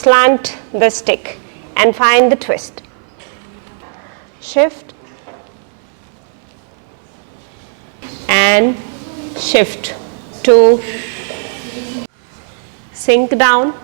Slant the stick and find the twist. Shift and shift to sink down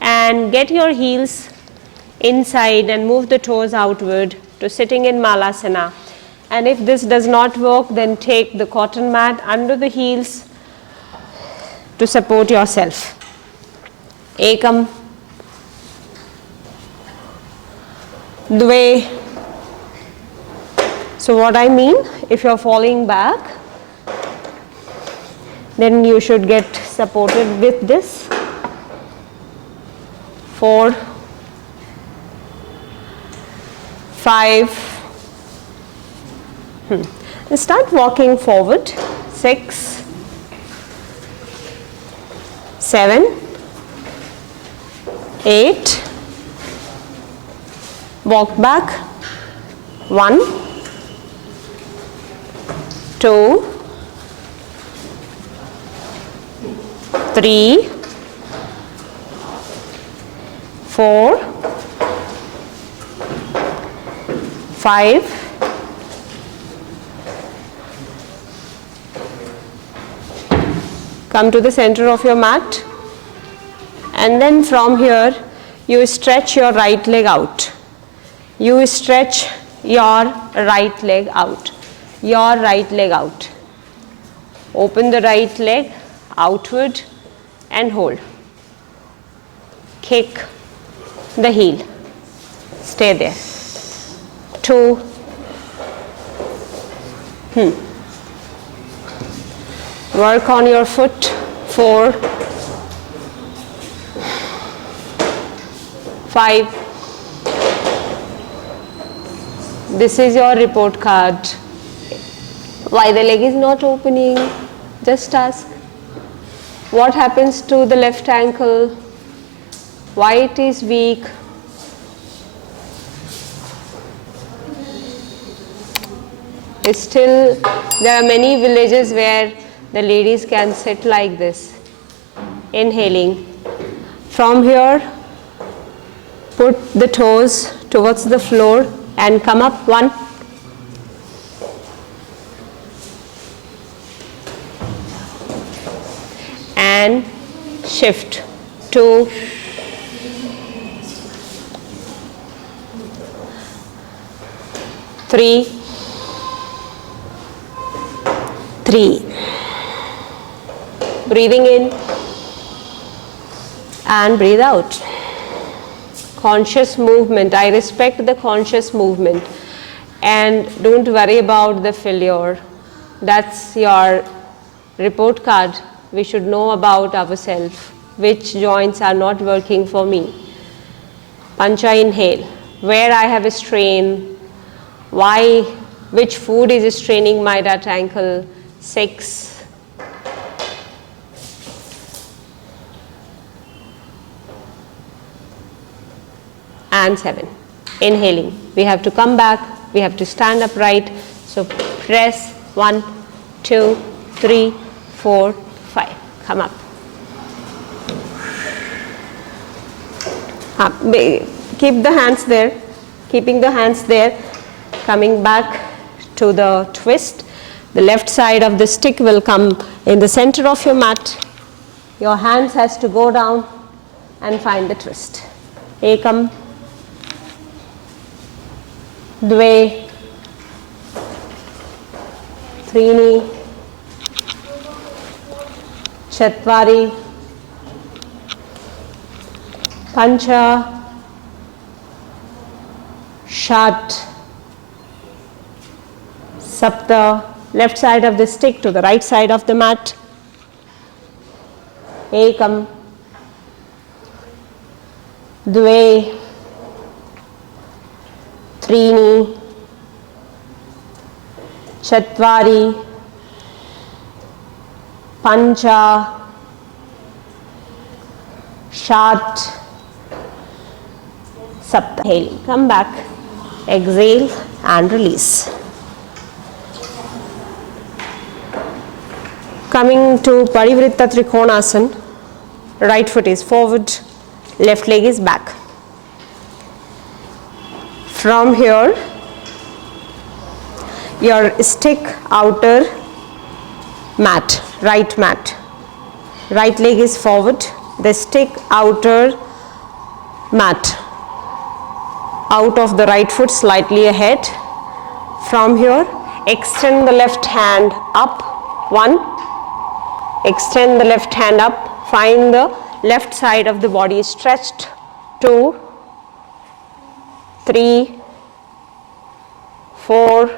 and get your heels inside and move the toes outward to sitting in Malasana. And if this does not work, then take the cotton mat under the heels to support yourself. Ekam, Dve. So what I mean, if you're falling back, then you should get supported with this. 4, 5. Start walking forward. 6, 7, 8. Walk back. 1, 2, 3, 4, 5, 'Come to the center of your mat, and then from here you stretch your right leg out. You stretch your right leg out. Your right leg out. Open the right leg outward and hold. Kick the heel. Stay there. 2. Work on your foot. 4, 5. This is your report card. Why the leg is not opening? Just ask. What happens to the left ankle? Why it is weak? Still, there are many villages where the ladies can sit like this. Inhaling. From here, put the toes towards the floor and come up. 1. And shift. 2. 3. 3. Breathing in and breathe out. Conscious movement. I respect the conscious movement, and don't worry about the failure. That's your report card. We should know about ourselves, which joints are not working for me. Pancha inhale. Where I have a strain, why, which food is straining my right ankle. 6. And 7. Inhaling. We have to come back. We have to stand upright. So press. 1, 2, 3, 4, 5. Come up. Keep the hands there. Keeping the hands there. Coming back to the twist. The left side of the stick will come in the center of your mat. Your hands has to go down and find the twist. Ekam, Dve, Trini, Chatvari, Pancha, Shat, Sapta. Left side of the stick to the right side of the mat. Ekam, Dve, Trini, Chatvari, Pancha, Shat, Sapta. Inhale. Come back. Exhale and release. Coming to Parivritta Trikonasana, right foot is forward, left leg is back. From here, your stick outer mat, right mat. Right leg is forward, the stick outer mat. Out of the right foot slightly ahead. From here, extend the left hand up, 1. Extend the left hand up, find the left side of the body stretched, 2, 3, 4,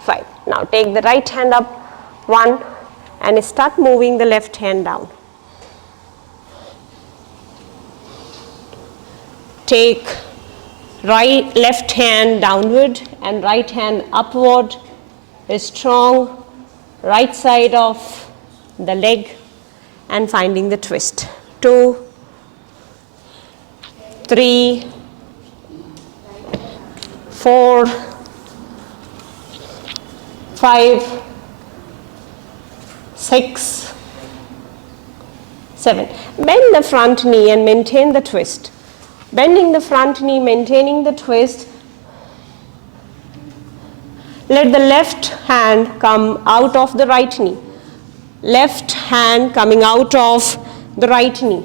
5. Now take the right hand up, 1, and start moving the left hand down. Take left hand downward and right hand upward. A strong right side of the leg and finding the twist. 2, 3, 4, 5, 6, 7. Bend the front knee and maintain the twist. Bending the front knee, maintaining the twist. Let the left hand come out of the right knee. Left hand coming out of the right knee.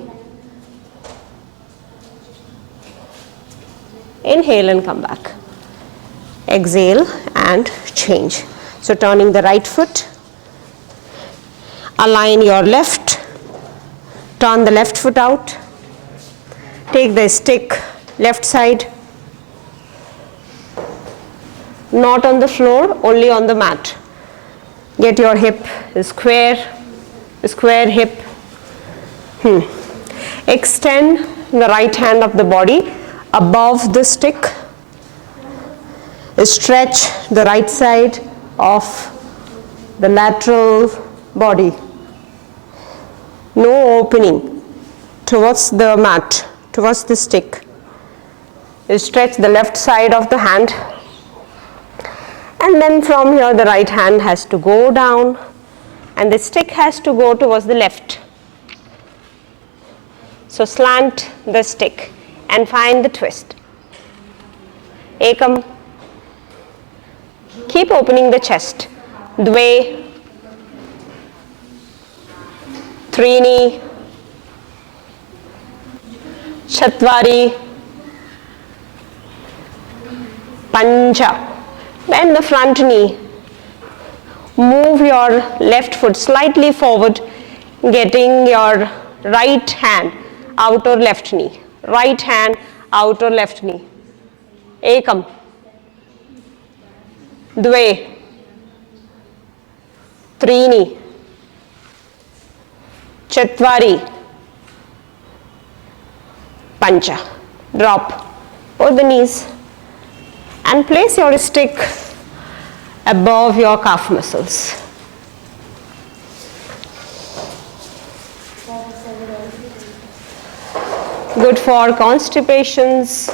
Inhale and come back. Exhale and change. So turning the right foot. Align your left. Turn the left foot out. Take the stick left side. Not on the floor, only on the mat. Get your hip square hip. Extend the right hand of the body above the stick. Stretch the right side of the lateral body. No opening towards the mat, towards the stick. Stretch the left side of the hand. And then from here the right hand has to go down and the stick has to go towards the left. So slant the stick and find the twist. Ekam. Keep opening the chest. Dve. Trini. Chatvari. Pancha. Bend the front knee. Move your left foot slightly forward, getting your right hand outer left knee. Right hand outer left knee. Ekam. Dve. Trini. Chatvari. Pancha. Drop both the knees. And place your stick above your calf muscles. Good for constipations,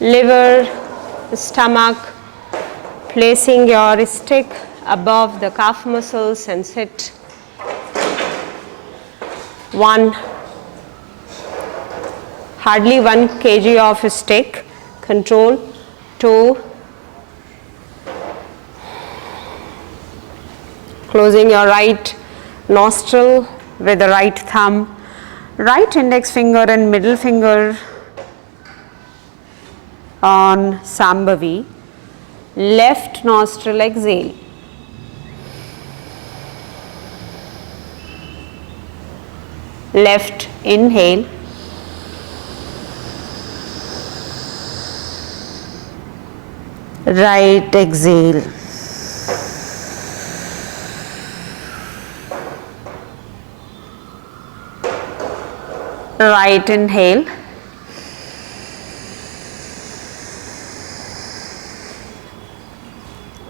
liver, stomach. Placing your stick above the calf muscles and sit. 1. Hardly 1 kg of stick. Control. 2. Closing your right nostril with the right thumb. Right index finger and middle finger on Sambhavi. Left nostril exhale. Left inhale. Right exhale. Right inhale.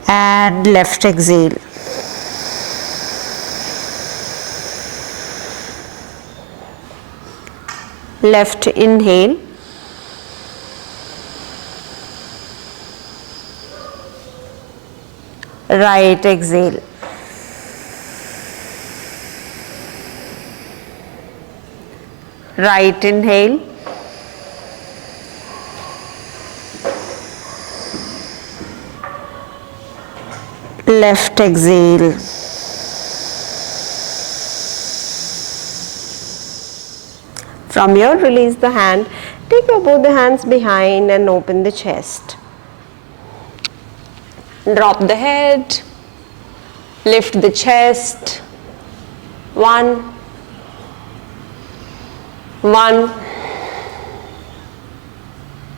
And left exhale. Left inhale. Right exhale. Right inhale. left exhale. From here, release the hand. Take your both the hands behind and open the chest. Drop the head. Lift the chest. 1, 1,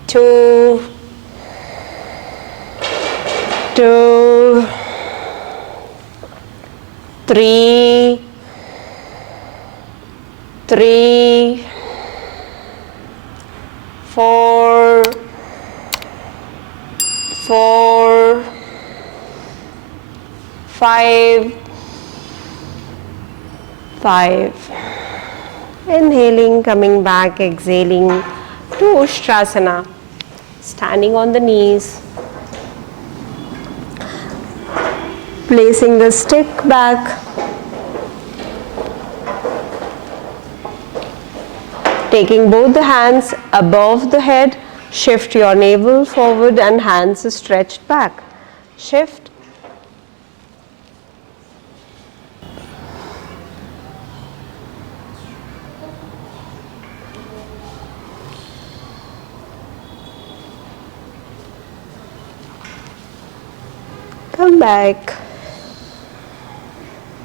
2, 2, 3, 3, 4, 4, 5, 5. Inhaling, coming back, exhaling to Ustrasana. Standing on the knees. Placing the stick back. Taking both the hands above the head, shift your navel forward and hands stretched back. Shift. Come back.